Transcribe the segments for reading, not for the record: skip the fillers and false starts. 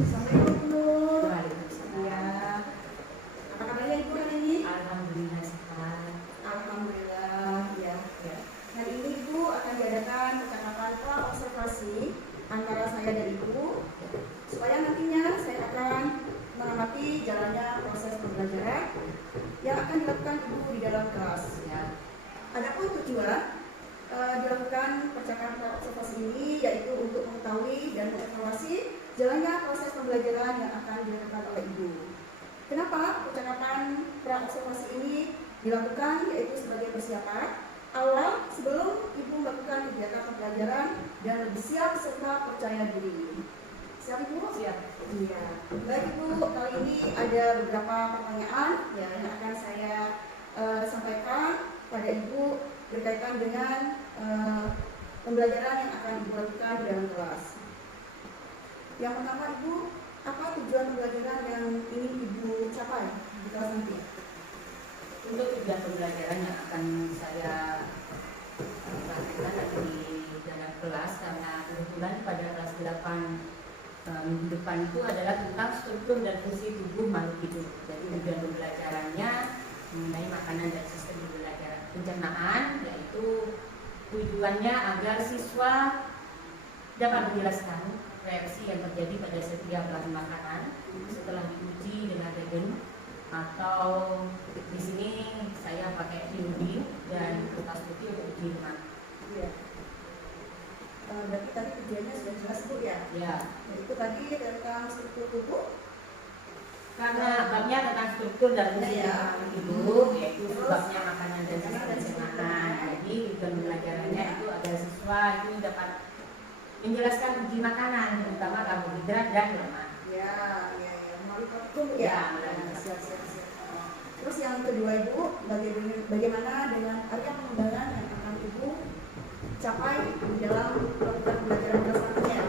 Assalamualaikum Bu. Waalaikumsalam. Ya. Apa kabarnya Ibu hari ini? Alhamdulillah sehat. Alhamdulillah. Ya. Ya. Hari ini Ibu akan diadakan percakapan observasi antara saya dan Ibu supaya nantinya saya akan mengamati jalannya proses pembelajaran yang akan dilakukan Ibu di dalam kelas. Ya. Adapun tujuan dilakukan percakapan observasi ini yaitu untuk mengetahui dan mengevaluasi jalannya proses pembelajaran yang akan dilakukan oleh Ibu. Kenapa percakapan pra-observasi ini dilakukan, yaitu sebagai persiapan awal sebelum Ibu melakukan kegiatan pembelajaran dan lebih siap serta percaya diri. Siap Ibu? Siap. Iya. Baik Ibu, kali ini ada beberapa pertanyaan yang akan saya sampaikan pada Ibu berkaitan dengan pembelajaran yang akan Ibu lakukan di dalam kelas. Yang pertama Ibu, apa tujuan pembelajaran yang ingin Ibu capai di kelas nanti? Untuk tujuan pembelajaran yang akan saya lakukan di dalam kelas, karena kebetulan pada kelas 8 minggu depan itu adalah tentang struktur dan fungsi tubuh makhluk hidup. Jadi tujuan pembelajarannya mengenai makanan dan sistem pembelajaran pencernaan, yaitu tujuannya agar siswa dapat menjelaskan reaksi yang terjadi pada setiap bahan makanan setelah diuji dengan regen, atau di sini saya pakai iodin dan kertas putih untuk uji lemak. Iya. Berarti tadi tujuannya sudah jelas Bu ya? Ya. Itu tadi tentang struktur tubuh. Karena babnya tentang struktur dan fungsi Ya. makanan hidup, yaitu babnya makanan dan sistem pencernaan. Jadi tujuan pembelajarannya itu agar siswa itu dapat menjelaskan uji makanan, terutama karbohidrat dan lemak. Ya, melalui praktikum Ya, ya. melalui Siap. Terus yang kedua Ibu, bagaimana dengan area pengembangan yang akan Ibu capai di dalam melakukan pembelajaran kelas nantinya?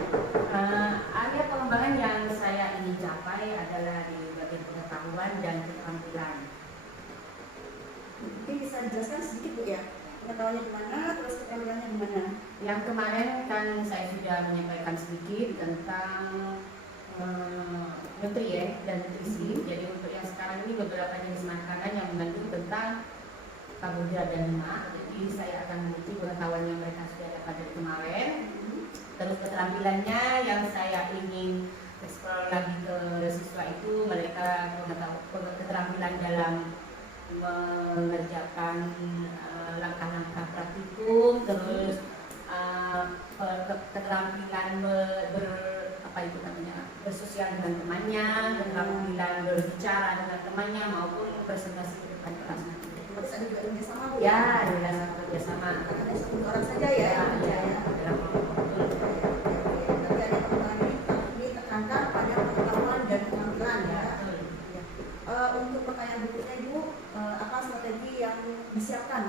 Area pengembangan yang saya ingin capai adalah di bagian pengetahuan dan keterampilan. Mungkin bisa dijelaskan sedikit Bu ya, pengetahuannya gimana, terus keterampilannya gimana? Yang kemarin kan saya sudah menyampaikan sedikit tentang nutri ya dan nutrisi. Jadi untuk yang sekarang ini beberapa jenis makanan yang mengandung tentang karbohidrat dan lemak. Jadi saya akan menguji pengetahuan yang mereka sudah dapat dari kemarin. Terus keterampilannya yang saya ingin eksplor lagi ke siswa itu mereka keterampilan dalam mengerjakan langkah-langkah praktikum, terus keterampilan bersosial dengan temannya, keterampilan berbicara dengan temannya maupun presentasi di depan kelas nanti. Terus ada juga kerjasama Bu Ya, jelas kerjasama. Karena satu orang saja ya. Dalam kelompok. Berarti ada pengembangan ini ditekankan pada pengetahuan dan keterampilan ya. Untuk pertanyaan berikutnya Ibu, apa strategi yang disiapkan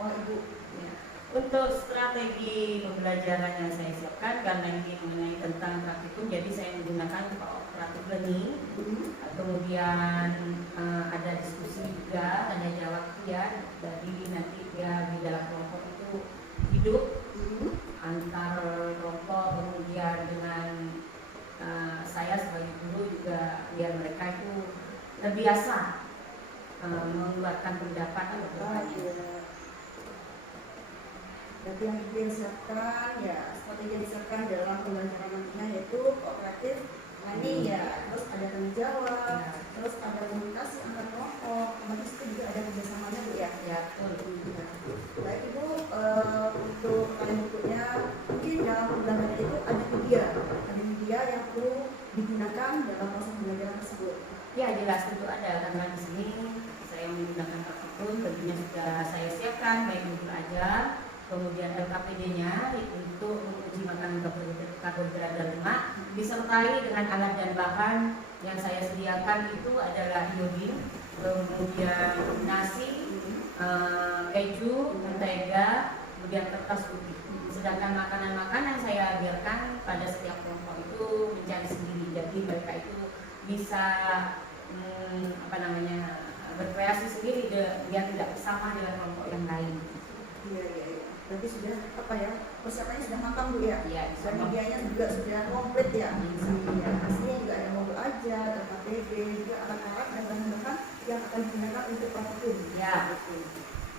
oleh Ibu? Ya. Untuk strategi pembelajaran yang saya siapkan, karena ini mengenai tentang praktikum, jadi saya menggunakan cooperative learning. Kemudian ada diskusi juga, tanya jawab ya. Jadi nanti ya di dalam kelompok itu hidup antar kelompok, kemudian dengan saya sebagai guru juga biar mereka itu terbiasa mengeluarkan pendapat atau bertanya. Berarti yang Ibu yang siapkan ya, strategi yang disiapkan dalam pembelajaran nantinya yaitu kooperatif learning ya, terus ada tanya jawab, terus ada komunikasi antar kelompok, kemudian itu juga ada kerjasamanya Bu ya. Ya, betul. Baik Ibu, untuk pertanyaan berikutnya, mungkin dalam pembelajaran itu ada media yang perlu digunakan dalam proses pembelajaran tersebut. Ya, jelas tentu ada, karena di sini saya menggunakan praktikum tentunya sudah saya siapkan baik untuk ajar, kemudian LKPD-nya untuk menguji makanan karbohidrat dan lemak, disertai dengan alat dan bahan yang saya sediakan itu adalah iodin, kemudian nasi, keju, mentega, kemudian kertas putih. Sedangkan makanan-makanan saya biarkan pada setiap kelompok itu mencari sendiri, jadi mereka itu bisa berkreasi sendiri biar tidak sama dengan kelompok yang lain. Iya. Berarti sudah persiapannya sudah matang Bu ya. Iya, Dan medianya juga sudah komplit ya. Iya, pastinya juga ada mobil aja, ada KTP, juga alat-alat dan bahan-bahan yang akan digunakan untuk praktikum. Ya.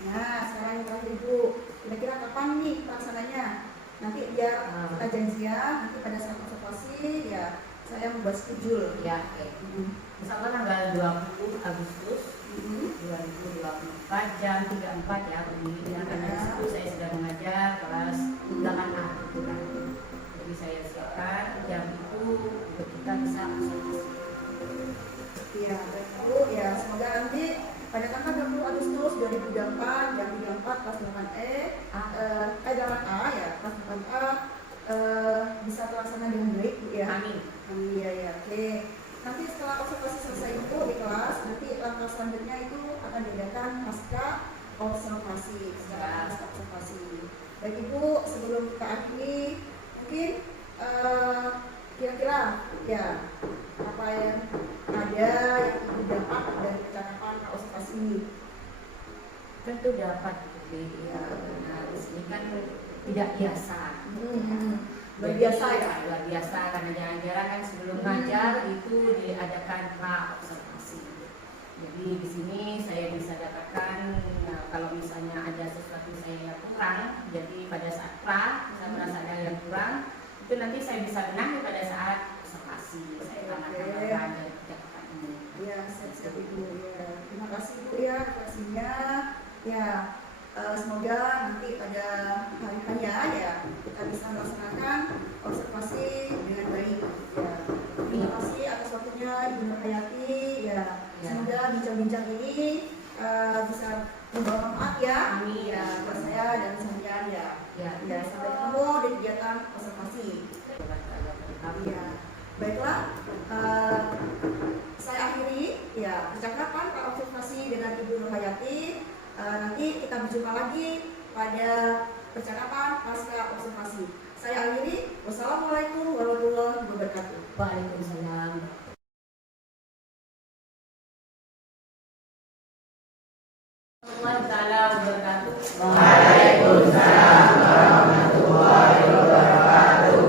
Nah, sekarang yang terakhir Ibu, kira-kira kapan nih pelaksananya? Nanti biar kita janjian, nanti pada saat observasi ya saya membuat schedule. Ya, oke. Misalnya tanggal 20 Agustus 2024 jam 34 ya, kemudian karena di situ saya sudah mengajar kelas 8A kebetulan. Jadi saya siapkan jam itu untuk kita bisa observasi. Iya, baik Bu. Ya, semoga nanti pada tanggal 20 Agustus 2024 jam 34 kelas 8E, 8A ya, kelas 8A bisa terlaksana dengan baik Bu ya. Amin. Amin ya ya. Oke. Nanti setelah observasi selesai itu di kelas, nanti langkah selanjutnya itu akan diadakan pasca observasi, secara pasca observasi. Baik Ibu, sebelum kita akhiri, mungkin kira-kira ya apa yang ada yang Ibu dapat dari percakapan observasi ini? Tentu dapat ya, karena di sini kan tidak biasa. Luar biasa ya. Luar biasa karena jarang-jarang kan sebelum ngajar itu diadakan observasi. Jadi di sini saya bisa dapatkan kalau misalnya ada sesuatu saya yang kurang, jadi pada saat saya merasa ada yang kurang, itu nanti saya bisa benahi pada saat observasi. Saya tambahkan dari percakapan ini. Ya, siap-siap Ibu ya. Terima kasih Bu ya kasihnya. Ya, semoga nanti pada hari-harinya ya kita bisa melaksanakan observasi dengan baik. Ya, terima kasih atas waktunya Ibu Nurhayati. Ya, semoga bincang-bincang ini bisa membawa manfaat ya. Amin. Ya, buat saya dan sampean ya. Ya, Ya, sampai ketemu di kegiatan observasi. Ya, baiklah. Saya akhiri ya percakapan Pak observasi dengan Ibu Nurhayati. Nanti kita berjumpa lagi pada percakapan pasca observasi. Saya akhiri. Wassalamualaikum warahmatullahi wabarakatuh. Waalaikumsalam. Waalaikumsalam wabarakatuh. Waalaikumsalam warahmatullahi wabarakatuh.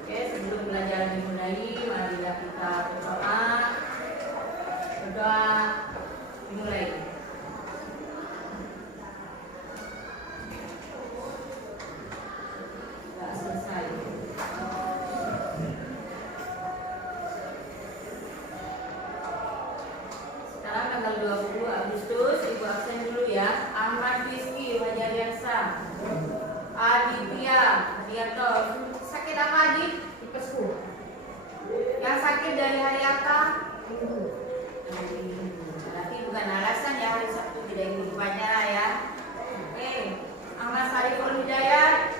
Oke, sebelum pelajaran dimulai, marilah kita berdoa. Berdoa dimulai. Sudah selesai. Sekarang tanggal 20 Agustus, Ibu absen dulu ya. Ahmad Rizky, Wajariansa, Aditya, Adianto. Sakit apa Adit? Tipesku. Yang sakit dari hari apa? Berarti bukan alasan ya hari Sabtu tidak ingin upacara ya. Oke, Ahmad Sariful Hidayat,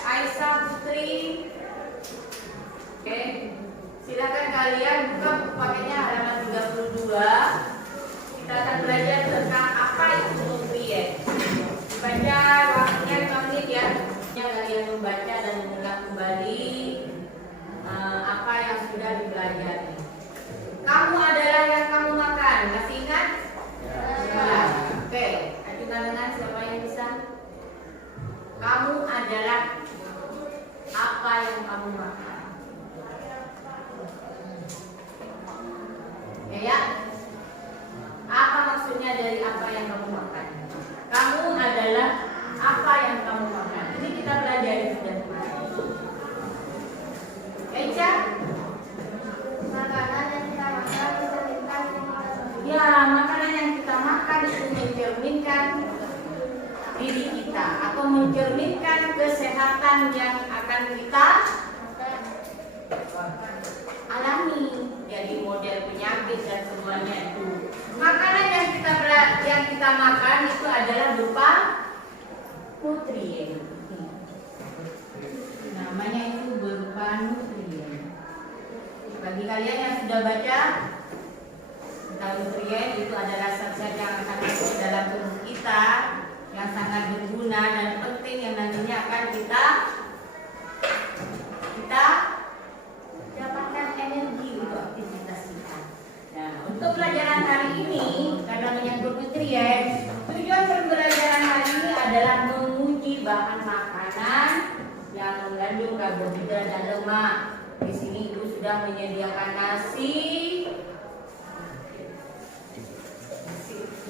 Aisyah Putri. Oke, silakan kalian buka buku paketnya halaman 32. Kita akan belajar tentang apa itu nutrien. Baca waktunya 5 menit ya. Kalian membaca dan mengulang kembali apa yang sudah dipelajari. Kamu adalah yang kamu makan. Masih ingat? Ya. Oke, ajukan tangan siapa yang bisa. Kamu adalah apa yang kamu makan. Ya. Apa maksudnya dari apa yang kamu makan? Kamu adalah apa yang kamu makan. Ini kita pelajari sudah kemarin. Eca? Makanan yang kita makan mencerminkan Ya, makanan yang kita makan itu mencerminkan diri kita atau mencerminkan kesehatan yang akan kita alami. Jadi model penyakit dan semuanya itu. Makanan yang kita makan itu adalah berupa nutrien. Namanya itu berupa nutrien. Bagi kalian yang sudah baca tentang nutrien, itu adalah zat-zat yang akan masuk dalam tubuh kita yang sangat berguna dan penting yang nantinya akan kita dapatkan energi untuk aktivitas kita. Nah, untuk pelajaran hari ini karena menyangkut nutrien, tujuan pembelajaran hari ini adalah menguji bahan makanan. makanan yang mengandung karbohidrat dan lemak. Di sini Ibu sudah menyediakan nasi.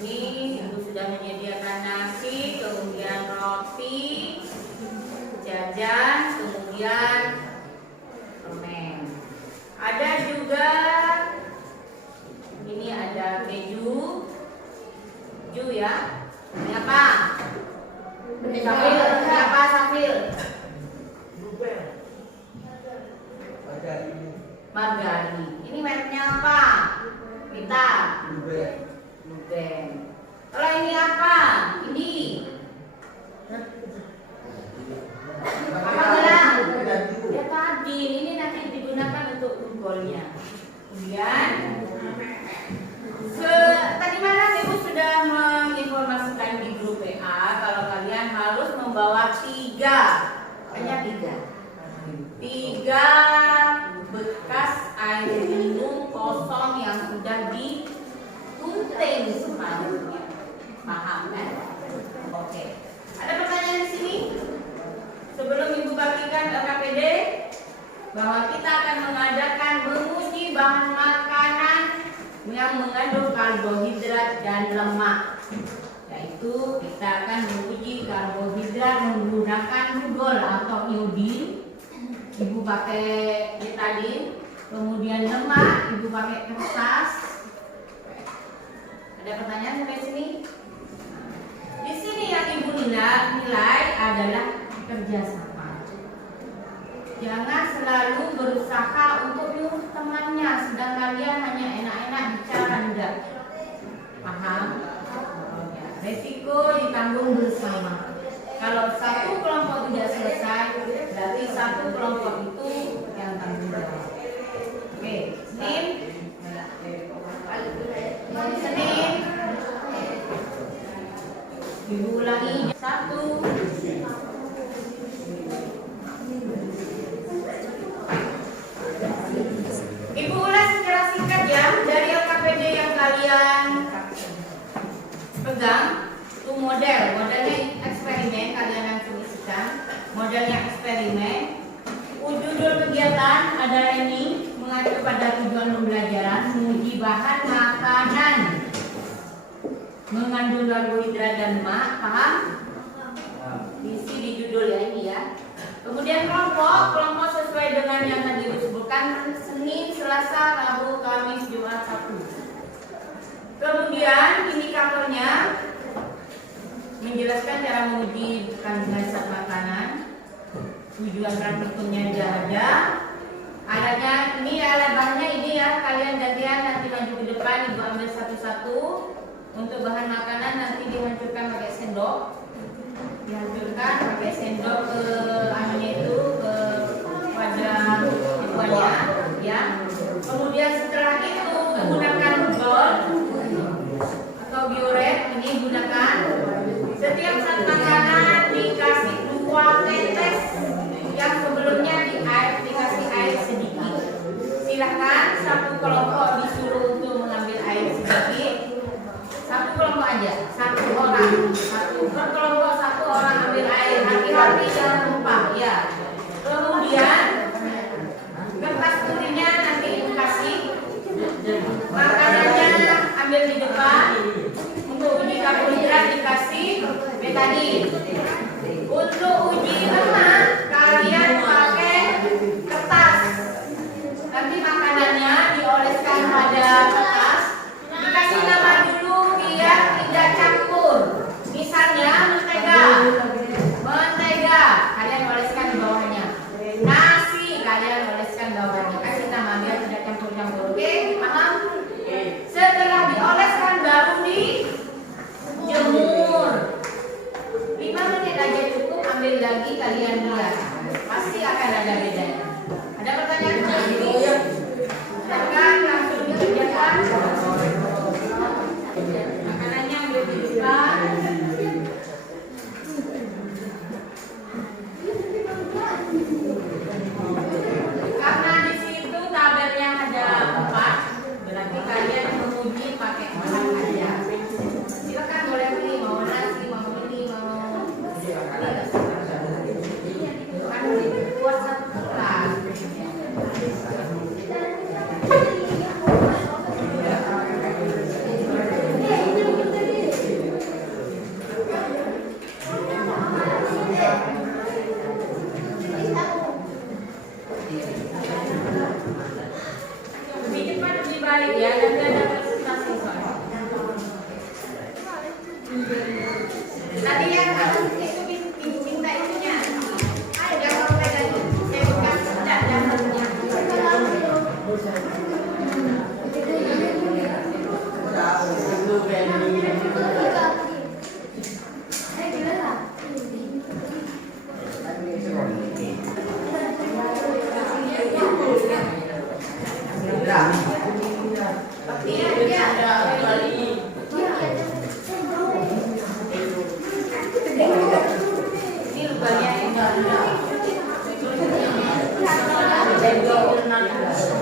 Ini Ibu sudah menyediakan nasi, kemudian roti, jajan, kemudian permen. Ada juga ini ada keju, ya. Ini apa? Safil, ini apa Safil? Margarin. Ini mereknya apa? Kita. Blueband. Kalau ini apa? Ini. Apa gelang? Ya tadi. Ini nanti digunakan untuk tunggolnya. Kemudian tadi malam Ibu sudah menginformasikan di grup WA kalau kalian harus membawa 3 bekas air minum kosong yang sudah digunting separuhnya. Paham kan? Oke. Ada pertanyaan di sini? Sebelum Ibu bagikan LKPD, bahwa kita akan mengadakan menguji bahan makanan yang mengandung karbohidrat dan lemak. Yaitu kita akan menguji karbohidrat menggunakan nudol atau iodin. Ibu pakai betadin, kemudian lemak Ibu pakai kertas. Ada pertanyaan sampai sini? Di sini yang Ibu nilai adalah kerjasama. Jangan selalu berusaha untuk nyuruh temannya, sedang kalian hanya enak-enak bicara, enggak. Paham? Resiko ditanggung bersama. Kalau satu kelompok tidak selesai, berarti satu kelompok itu yang tanggung jawab. Oke, Senin. Ibu ulangi 1. Ibu ulas secara singkat ya dari LKPD yang kalian pegang. Itu modelnya eksperimen kalian langsung isikan. Modelnya eksperimen. Judul kegiatan adalah ini, mengacu pada tujuan pembelajaran, menguji bahan makanan mengandung karbohidrat dan lemak. Paham? Isi di judul ya ini ya. Kemudian kelompok sesuai dengan yang tadi disebutkan, Senin, Selasa, Rabu, Kamis, Jumat, Sabtu. Kemudian indikatornya menjelaskan cara menguji kandungan zat makanan. Tujuan praktikumnya tidak ada. Adanya ini adalah bahannya ini ya. Kalian gantian nanti maju ke depan, Ibu ambil satu-satu. Untuk bahan makanan nanti dihancurkan pakai sendok. Dihancurkan pakai sendok ke itu ke wadah ituannya ya. Kemudian setelah itu menggunakan gold atau bioret, ini gunakan. Setiap zat makanan dikasih 2 tetes yang sebelumnya dikasih air sedikit. Silakan satu kelompok disuruh untuk mengambil air sedikit. Satu kelompok aja, satu orang, per kelompok 1 orang ambil air. Hati-hati jangan tumpah ya. Kemudian kertas putihnya nanti Ibu kasih. Makanannya ambil di depan. Untuk uji karbohidrat dikasih betadin. Untuk uji lemak kalian pakai kertas. Nanti makanannya dioleskan pada kertas. Dikasih nama dulu biar tidak campur. Misalnya mentega. Kalian oleskan di bawahnya. Nasi kalian oleskan di bawahnya. Kasih nama biar tidak campur-campur. Oke, paham? Setelah dioleskan baru dijemur. 5 menit aja cukup, ambil lagi kalian lihat. Pasti akan ada bedanya. Ada pertanyaan lagi? Silakan langsung dikerjakan. Makanannya ambil di depan. Karena di situ tabelnya ada 4, berarti kalian menguji pakai 4 aja. Silakan boleh pilih mau nasi, mau ini, mau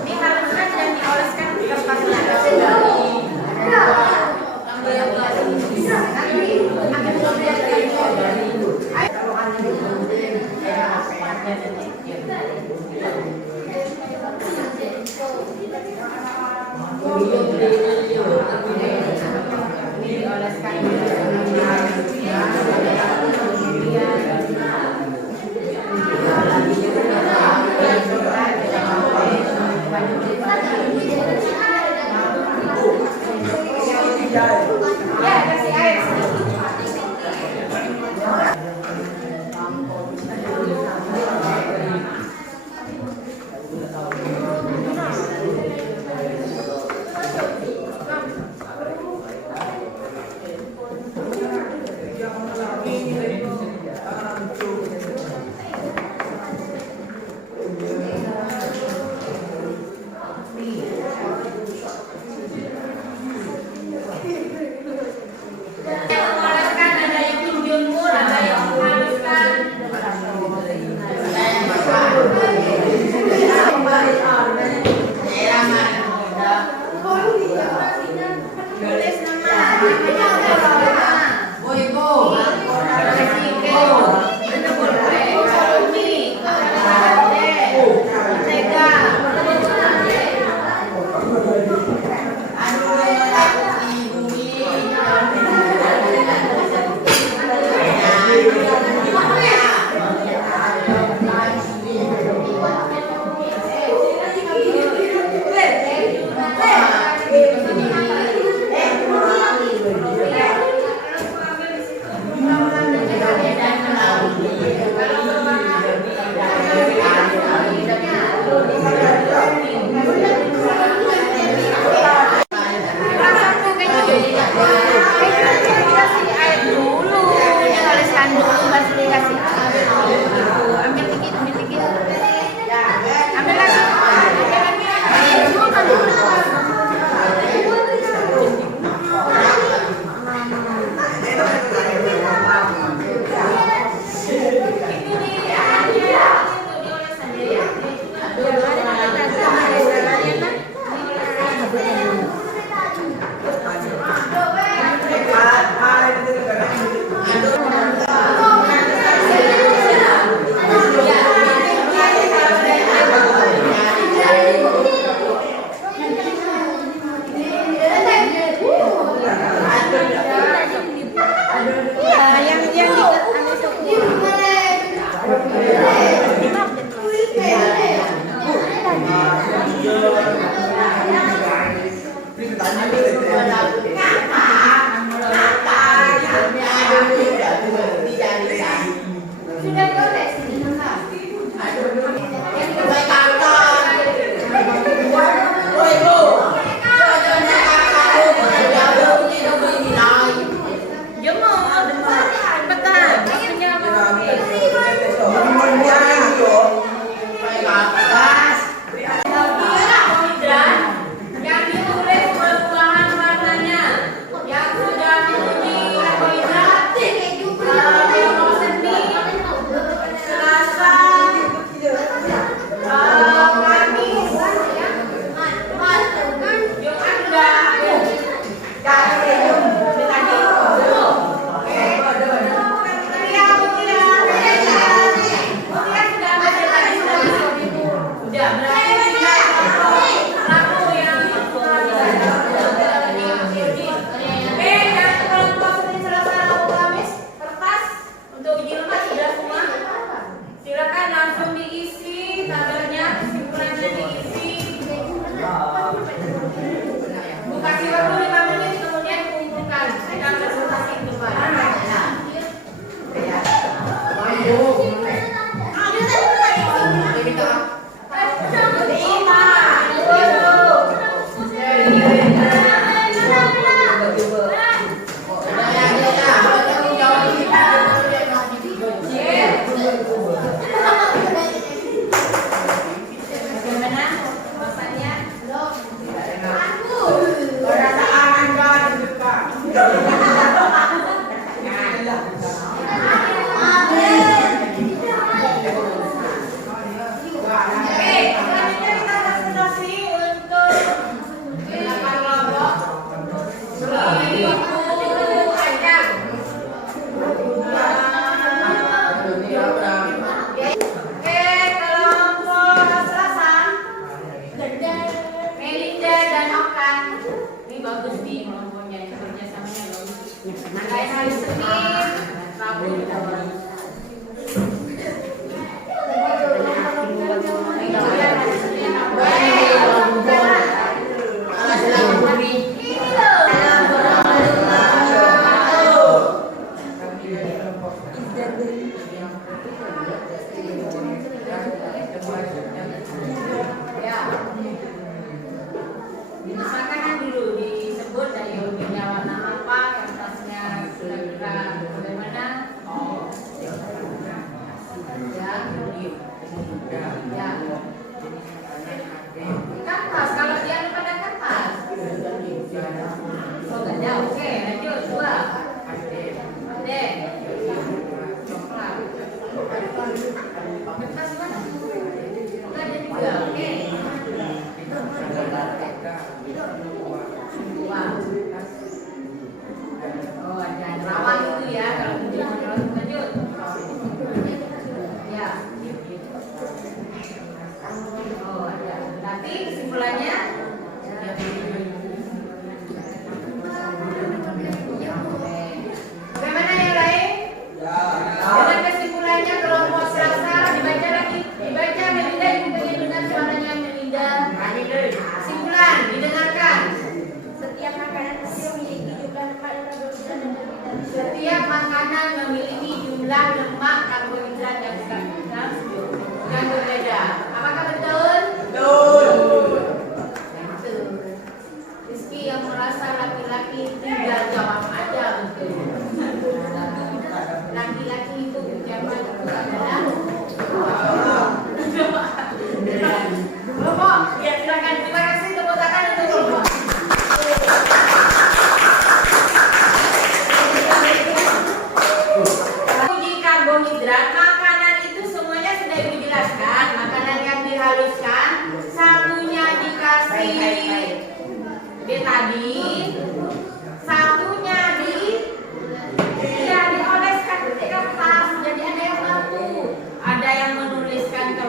dihaluskan dan dioleskan kertasnya. Ya, kasih air.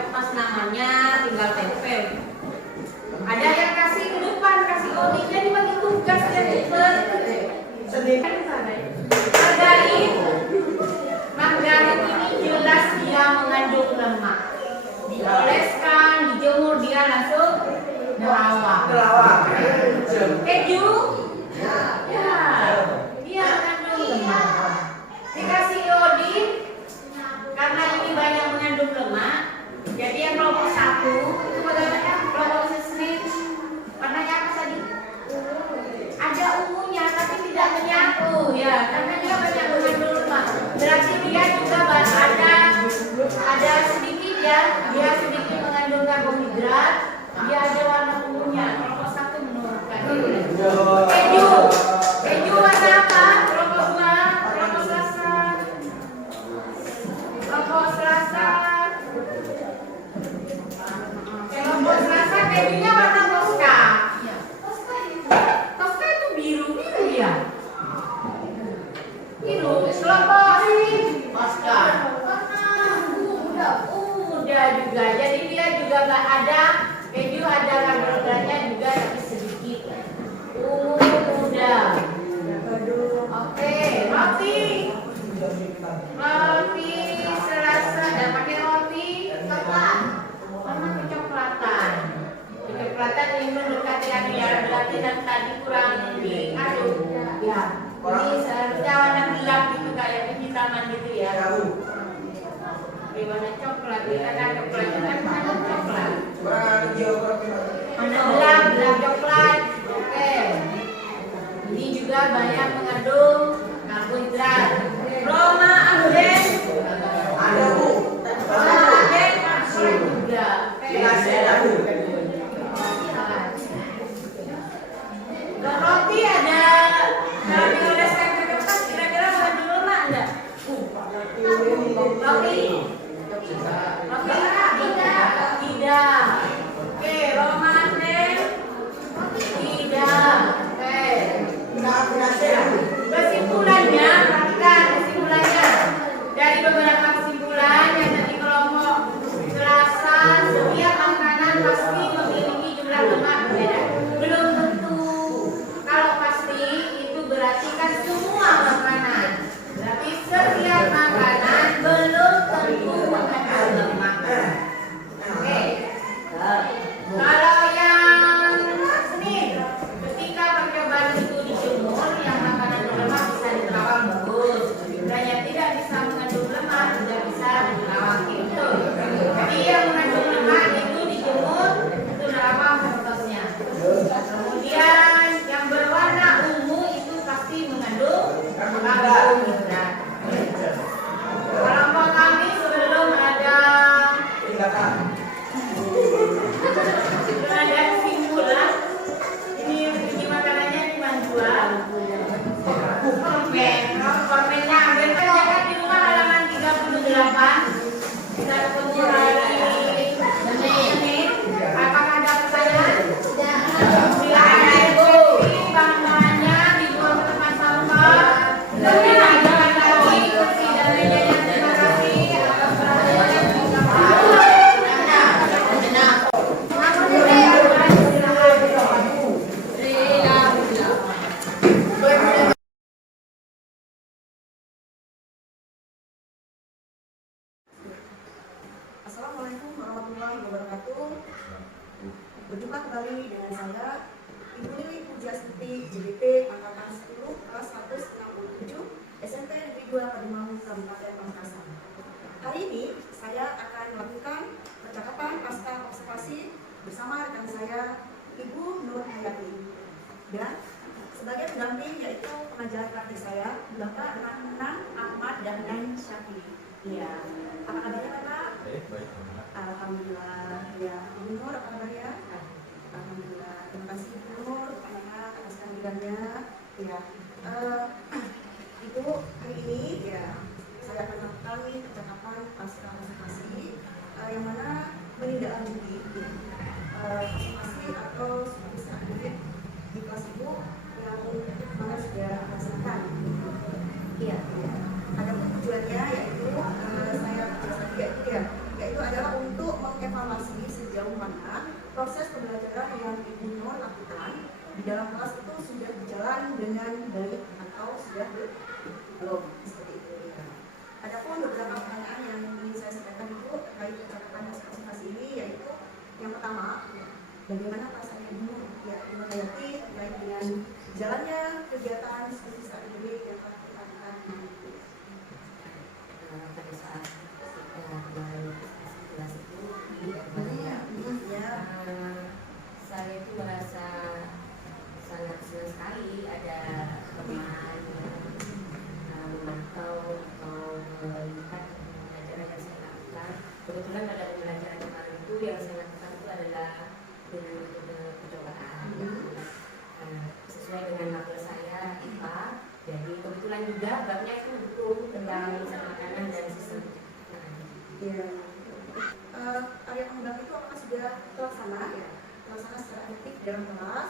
pas namanya, tinggal tempel. Ada yang kasih ke depan, kasih Odi, jadi bagi tugas dia ribet. Margarin ini jelas dia mengandung lemak. Dioleskan, dijemur, dia langsung nerawang. Keju, ya, dia mengandung lemak. Dikasih iodin, karena ini banyak mengandung lemak. Jadi yang kelompok 1 itu bagaimana? Kelompok sesmin warnanya apa tadi? Ada ungunya tapi tidak menyatu, ya, karena dia banyak mengandung lemak. Berarti dia juga ada sedikit ya, dia sedikit mengandung karbohidrat. Dia ada warna ungunya. Kelompok 1 menurutkan. Keju warna apa? Kelompok 2, kelompok selasa kejunya warna Tosca. Tosca itu biru ya. Biru. Kelompok Tosca. Muda juga. Jadi dia juga nggak ada keju, ada karbohidratnya juga tapi sedikit. Muda. Oke, roti Selasa dan pakai roti coklat. Warna kecoklatan. Kecoklatan ini mendekati ya, berarti dan tadi kurang diaduk. Ya. Ini seharusnya warna gelap gitu kayak kehitaman gitu ya. Oke, warna coklat. Karena coklat kan warna coklat. Warna gelap coklat. Oke. Ini juga banyak mengandung karbohidrat. Roma Anggen. Ada Bu. Roma Anggen masuk juga. Roti ada. Kalau dioleskan ke depan kira-kira mengandung lemak enggak? Roti. Tidak. Oke, Roma Anggen. Tidak. Oke. Kesimpulannya, perhatikan kesimpulannya. Dari beberapa kesimpulan yang tadi kelompok Selasa, setiap makanan pasti memiliki jumlah lemak berbeda. Belum tentu. Kalau pasti itu berarti kan semua makanan. Berarti setiap makanan belum tentu mengandung lemak. Oke. Kalau yang Senin, ketika percobaan itu dijemur, yang makanan berlemak bisa diterawang bagus. Dan yang tidak bisa mengandung lemak juga bisa diterawang gitu. Jadi yang mengandung lemak itu dijemur, itu nerawang contohnya. Kemudian yang berwarna ungu itu pasti mengandung karbohidrat. Kelompok kami sebelum ada kesimpulan, ini makanannya dijual. Permennya ambil saja di rumah halaman 38. Kita ketemu hari Senin. Apakah ada pertanyaan? Silakan diskusi bahan-bahannya dibuang ke tempat sampah. Lebih lanjut lagi kursi dan mejanya. Terima kasih atas perhatiannya. Assalamualaikum warahmatullahi wabarakatuh. Berjumpa kembali dengan saya, Ibu Lili Pujastuti, JBP Angkatan 10 kelas 167 SMP Negeri 2 Pademangun, Kabupaten Pamekasan. Hari ini saya akan melakukan percakapan pasca observasi bersama rekan saya, Ibu Nur Hayati, dan sebagai pendamping yaitu pengajar praktik saya, Bapak Rahman Ahmad Dahlan Syafii. Iya. Apa kabarnya Bapak? Baik. Alhamdulillah. Ya, Ibu Nur apa kabar ya? Alhamdulillah. Terima kasih Ibu Nur atas kehadirannya. Ya, Ibu, hari ini ya saya akan melakukan percakapan pasca observasi yang mana menindaklanjuti observasi atau studi akademik di kelas Ibu yang mana sudah dilaksanakan. Iya. Ada tujuannya yaitu saya yaitu adalah untuk bagaimana proses pembelajaran yang Ibu Nur lakukan di dalam kelas itu sudah berjalan dengan baik atau sudah belum, seperti itu ya. Adapun beberapa pertanyaan yang ingin saya sampaikan itu terkait percakapan motivasi ini, yaitu yang pertama, bagaimana perasaan Ibu ya Ibu Hayati terkait dengan jalannya kegiatan diskusi akademik yang telah kita lakukan pada saat kemarin kelas itu saya itu merasa sangat senang sekali ada teman yang memantau atau melihat pembelajaran yang saya lakukan. Kebetulan pada pembelajaran kemarin itu yang saya lakukan itu adalah dengan metode percobaan sesuai dengan mapel saya IPA. Jadi kebetulan juga babnya itu betul tentang makanan dan sistem pencernaan. Area pengembang itu apakah sudah terlaksana ya? Terlaksana secara efektif dalam kelas.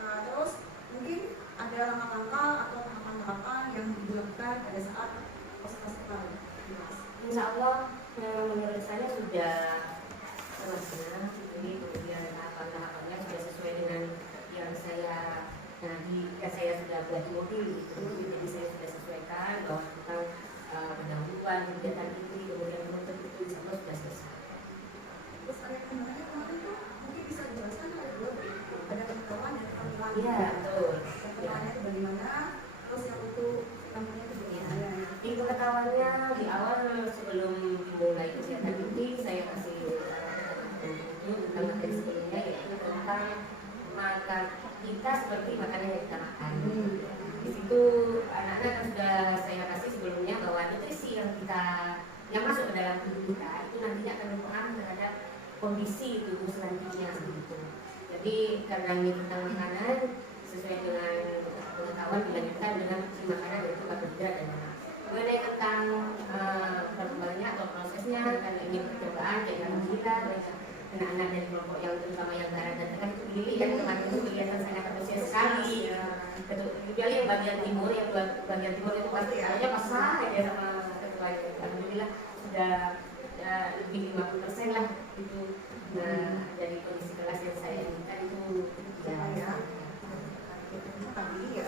Terus mungkin ada langkah-langkah atau tahapan-tahapan yang dilakukan pada saat proses kemarin. Insya Allah menurut saya sudah terlaksana. Jadi kemudian tahapan-tahapannya sudah sesuai dengan yang saya saya sudah belajar mobil gitu. Jadi saya sudah sesuaikan bahwa tentang pendahuluan kegiatan ini, kemudian menuntut itu insya Allah sudah selesai. Terus area pengembangannya kemarin tuh mungkin bisa dijelaskan ada pengetahuan dan tampilan. Iya betul. Pengetahuannya itu bagaimana? Terus yang untuk tampilnya itu bagaimana? Di pengetahuannya di awal sebelum dimulai kegiatan ini saya kasih itu tentang materi sebelumnya, yaitu tentang makan kita seperti makanan yang kita makan. Di situ anak-anak kan sudah saya kasih sebelumnya bahwa nutrisi yang masuk ke dalam tubuh kita itu nantinya akan berpengaruh terhadap kondisi tubuh selanjutnya begitu. Jadi karena ini tentang makanan sesuai dengan pengetahuan dilanjutkan dengan makanan yaitu karbohidrat dan lemak. Mengenai tentang perkembangannya atau prosesnya, karena ini percobaan jadi alhamdulillah anak-anak dari kelompok yang terutama yang barat dan tengah itu pilih kan kemarin itu kelihatan sangat antusias sekali. Kecuali yang bagian timur itu pasti kayaknya pasrah ya sama ketua. Alhamdulillah sudah lebih 50% lah itu. Nah, dari kondisi kelas yang saya inginkan itu ya. Tadi ya,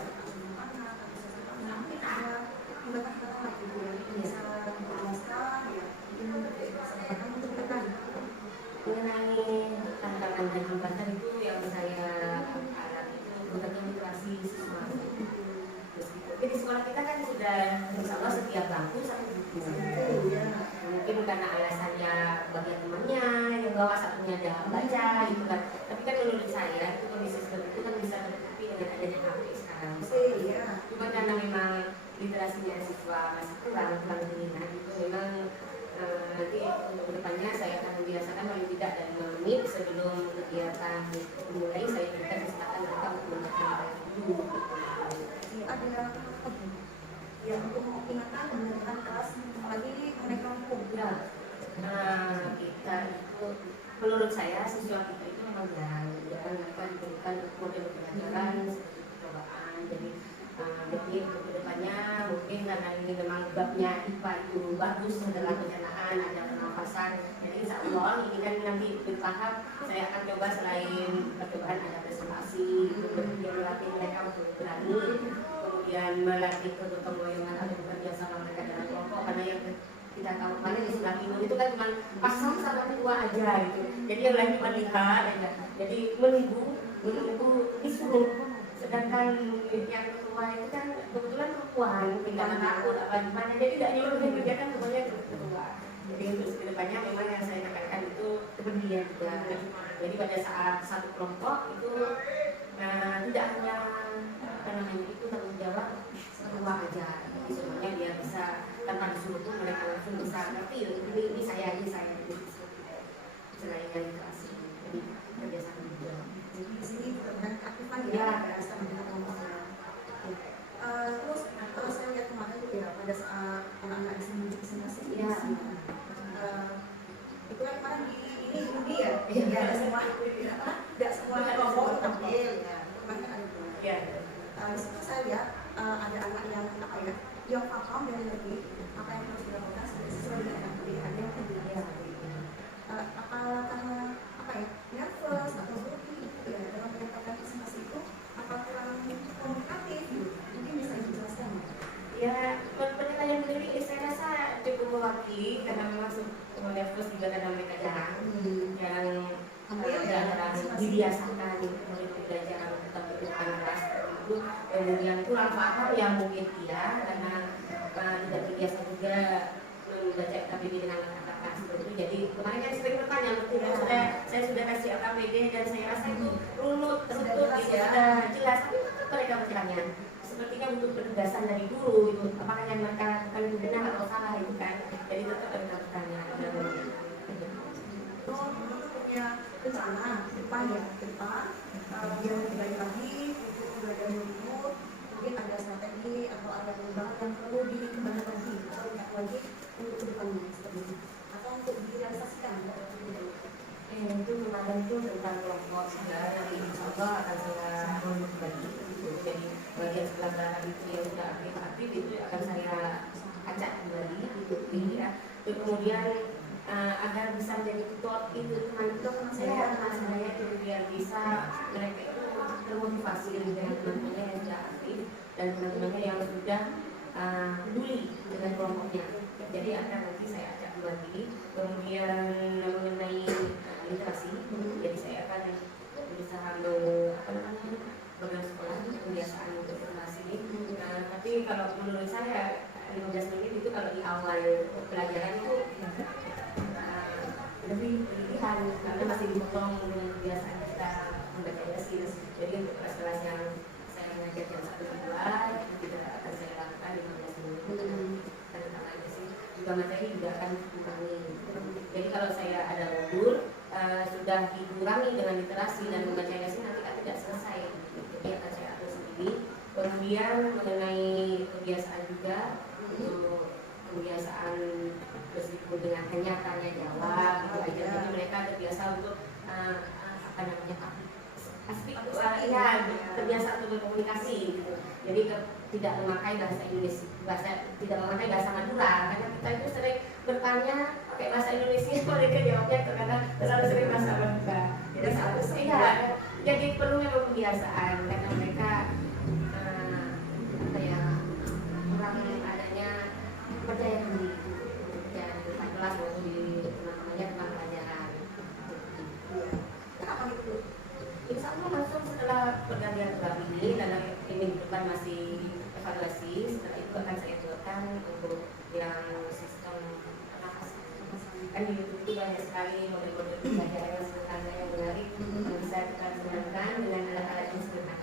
mungkin ada hambatan-hambatan lagi yang bisa menjelaskan ya, mungkin bisa sampaikan untuk tekan. Mengenai tantangan dan hambatan itu yang saya harap itu bukan motivasi siswa. Tapi di sekolah kita kan sudah insya Allah setiap bangku satu buku. Mungkin karena alasannya bagian temannya yang bawa satunya ada baca gitu kan. Tapi kan menurut saya itu kondisi seperti itu kan bisa tertutupi dengan adanya HP sekarang. Cuma karena memang literasinya siswa masih kurang minat itu memang nanti untuk kedepannya saya akan membiasakan paling tidak dan 5 menit sebelum kegiatan dimulai saya berikan kesempatan mereka untuk membaca dulu. Ada yang untuk mengingatkan mengenai kelas lagi mengenai kelompok. Kita itu menurut saya siswa kita itu memang jarang mereka diberikan model pembelajaran seperti percobaan. Jadi untuk kedepannya mungkin karena ini memang babnya IPA itu bagus adalah pencernaan, ada pernafasan. Jadi insya Allah ini kan nanti bertahap saya akan coba selain percobaan ada presentasi, kemudian melatih mereka untuk berani, kemudian melatih kegotong royongan atau bekerja sama mereka dalam kelompok. Karena yang kita tahu kemarin di sebelah timur itu kan cuma pasang sama ketua aja gitu. Jadi yang lain cuma lihat aja. Jadi menunggu disuruh. Sedangkan yang ketua itu kan kebetulan perempuan, tidak takut apa gimana, jadi tidak nyuruh kerjakan semuanya ketua. Jadi untuk kedepannya memang yang saya katakan itu kepedulian juga. Jadi pada saat satu kelompok itu tidak hanya itu tanggung jawab ketua aja. Jadi semuanya dia bisa tanpa disuruh pun mereka langsung bisa ngerti ini saya selain yang kelas ini. Jadi kerjasama juga. Jadi di sini benar keaktifan ya sama dengan kelompoknya. Terus kalau saya lihat kemarin itu ya pada saat anak-anak di sini presentasi itu kan kemarin di ini ya, ada semua tidak semua kelompok itu tampil ya. Kemarin ada dua. Di situ saya lihat ada anak yang yang paham dan mengerti apa yang harus dilakukan sesuai dengan pilihannya yang dilakukan. Karena dibiasakan oleh pembelajaran tetap di depan kelas itu. Kemudian kurang paham ya mungkin iya karena tidak terbiasa juga membaca KBBI dengan kata-kata seperti itu. Jadi kemarin kan sering bertanya, saya sudah kasih AKBD dan saya rasa itu runut, tertutup, gitu, sudah jelas. Tapi tetap mereka bertanya. Sepertinya untuk penegasan dari guru itu, apakah yang mereka lakukan itu benar atau salah itu kan. Jadi tetap mereka bertanya. Punya rencana depan ya, depan yang lebih baik lagi untuk belajar menurut, mungkin ada strategi atau ada pengembangan yang perlu dikembangkan lagi atau tidak lagi untuk kedepannya seperti itu, atau untuk direalisasikan. Itu kemarin itu tentang kelompok sebelah, nanti insya Allah akan saya bagi. Jadi bagian sebelah barat itu yang sudah aktif itu akan saya acak kembali gitu ya. Terus kemudian agar bisa menjadi ketua itu teman-teman saya biar bisa mereka itu termotivasi dengan teman-temannya yang sudah aktif dan teman-temannya yang sudah peduli dengan kelompoknya. Jadi akan nanti saya ajak lagi. Kemudian mengenai literasi, jadi saya akan berusaha program sekolah kebiasaan untuk literasi. Tapi kalau menurut saya 15 menit itu kalau di awal pelajaran itu lebih berlebihan karena masih dipotong dengan kebiasaan kita membaca Yasin. Jadi untuk kelas-kelas yang saya mengajar jam 1-2 tidak akan saya lakukan 15 menit dan tentang Yasin juga materi juga akan dikurangi. Jadi kalau saya ada modul sudah dikurangi dengan literasi dan membaca Yasin nanti kan tidak selesai. Jadi akan saya atur sendiri. Kemudian mengenai kebiasaan juga untuk kebiasaan meskipun dengan hanya tanya jawab gitu aja, jadi mereka terbiasa untuk aspek terbiasa untuk berkomunikasi gitu. Jadi tidak memakai bahasa Inggris, tidak memakai bahasa Madura karena kita itu sering bertanya pakai bahasa Indonesia, mereka jawabnya terkadang terlalu sering bahasa Madura. Jadi seharusnya jadi perlu memang kebiasaan karena mereka kurang adanya percaya diri dan depan kelas maupun di teman-temannya depan pelajaran. Kenapa gitu? Insya Allah langsung setelah pergantian program ini dalam minggu depan masih evaluasi. Setelah itu akan saya buatkan untuk yang sistem kan di YouTube itu banyak sekali model-model pelajaran yang sederhana yang menarik yang bisa kita gunakan dengan alat-alat yang sederhana.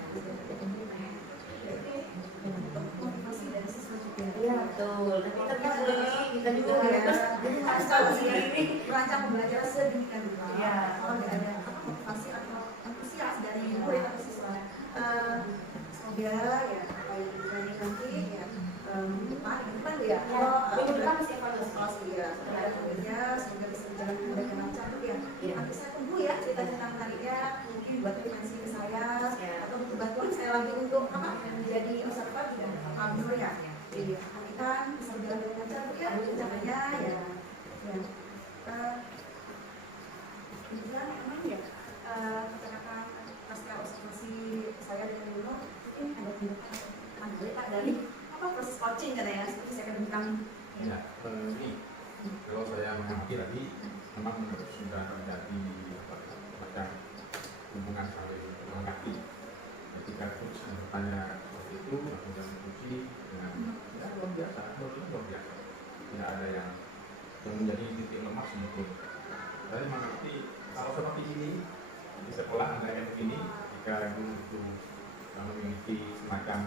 Iya betul. Tapi tetap kita juga harus merancang pembelajaran sedemikian rupa. Kalau tidak ada motivasi atau antusias dari murid atau siswa, semoga ya apa yang terjadi nanti ya depan ya. Minggu depan masih evaluasi ya. Semoga semoga bisa berjalan dengan lancar ya. Nanti saya tunggu ya cerita-cerita menariknya, mungkin buat referensi ke saya atau butuh bantuan saya lagi untuk menjadi observer tidak apa ya. Jadi kan bisa berjalan dengan lancar ya rencananya ya. Kemudian memang ya katakan pasca observasi saya dengan Nuno mungkin ada tindakan Pak dari proses coaching katanya seperti saya bilang. Ya, ini kalau saya mengamati lagi memang sudah terjadi macam hubungan saling melengkapi. Ketika coach bertanya seperti itu, kemudian uji dengan luar biasa, luar biasa. Tidak ada yang menjadi titik lemah sebetulnya. Saya mengerti kalau seperti ini di sekolah ada yang begini, jika guru itu memiliki semacam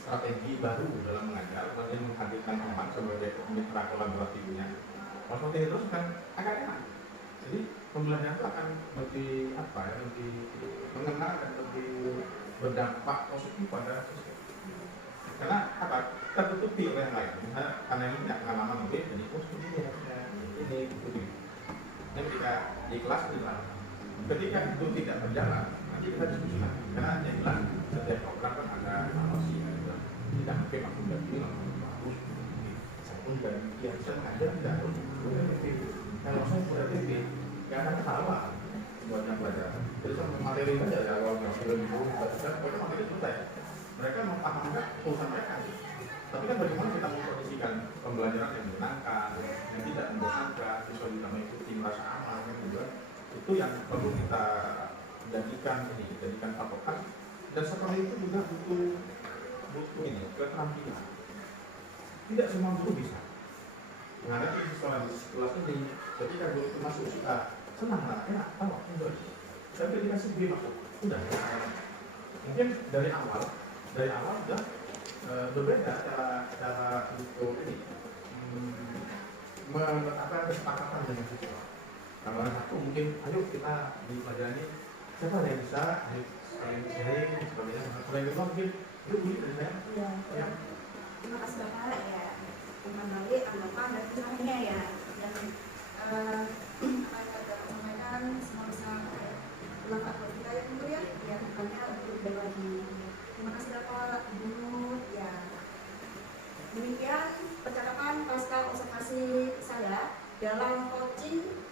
strategi baru dalam mengajar, kemudian menghadirkan teman sebagai mitra kolaboratifnya. Kalau seperti itu terus kan agak enak. Jadi pembelajaran itu akan lebih lebih mengenal dan lebih berdampak positif pada siswa. Karena tertutupi oleh yang lain. Karena ini tidak pengalaman lebih, jadi seperti ini harusnya ini begini. Ini ketika di kelas dilakukan. Ketika itu tidak berjalan, nanti kita diskusi lagi. Karena yang jelas setiap program kan ada evaluasi, tidak mungkin aku begini langsung bagus. Saya pun dari yang saya mengajar tidak harus produktif. Kalau saya produktif, nggak akan salah buat yang pelajaran. Jadi sama materi saja kalau nggak film itu, mereka materi selesai. Mereka memahami urusan mereka. Tapi kan bagaimana kita mengkondisikan pembelajaran yang menyenangkan, yang tidak membosankan, siswa juga mengikuti merasa aman, kan juga itu itu yang perlu kita jadikan patokan. Dan setelah itu juga butuh ini keterampilan. Tidak semua guru bisa menghadapi sekolah di kelas ini. Ketika guru itu masuk suka senang lah, enak, tahu, enjoy. Tapi dikasih dia masuk, udah. Mungkin dari awal sudah berbeda cara untuk ini menetapkan kesepakatan dengan siswa. Kalau satu mungkin, ayo kita di pelajaran ini siapa yang bisa, ayo sharing, sebagainya. Selain itu mungkin, itu bunyi dari saya. Ya. Terima kasih Bapak ya. Kembali anggapan dan usahanya ya. Dan akan kita sampaikan semua bisa langkah kita ya tentu ya. Ya, bukannya untuk berbagi. Terima kasih Bapak, Ibu ya. Demikian percakapan pasca observasi saya dalam coaching